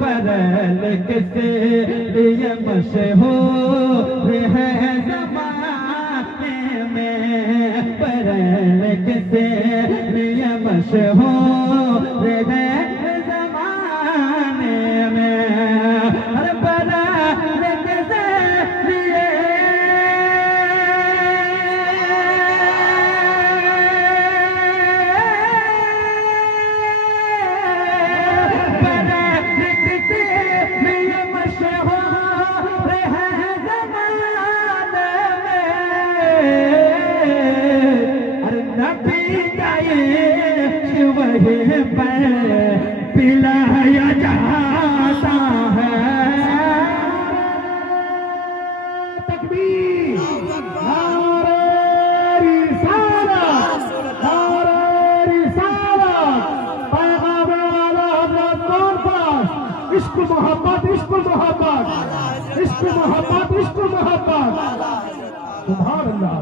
बदल किसे लिए मशहूर है ज़माने में, बदल किसे लिए मशहूर है ज़माने में, हर बदल किसे लिए वही पर पिलाया जाता है। तकबीर, नारे रिसालत, नारे रिसालत, पैगाम आला हज़रत कौन पास, इश्क मोहब्बत, इश्क मोहब्बत, इश्क मोहब्बत, इश्क मोहब्बत। सुभान अल्लाह।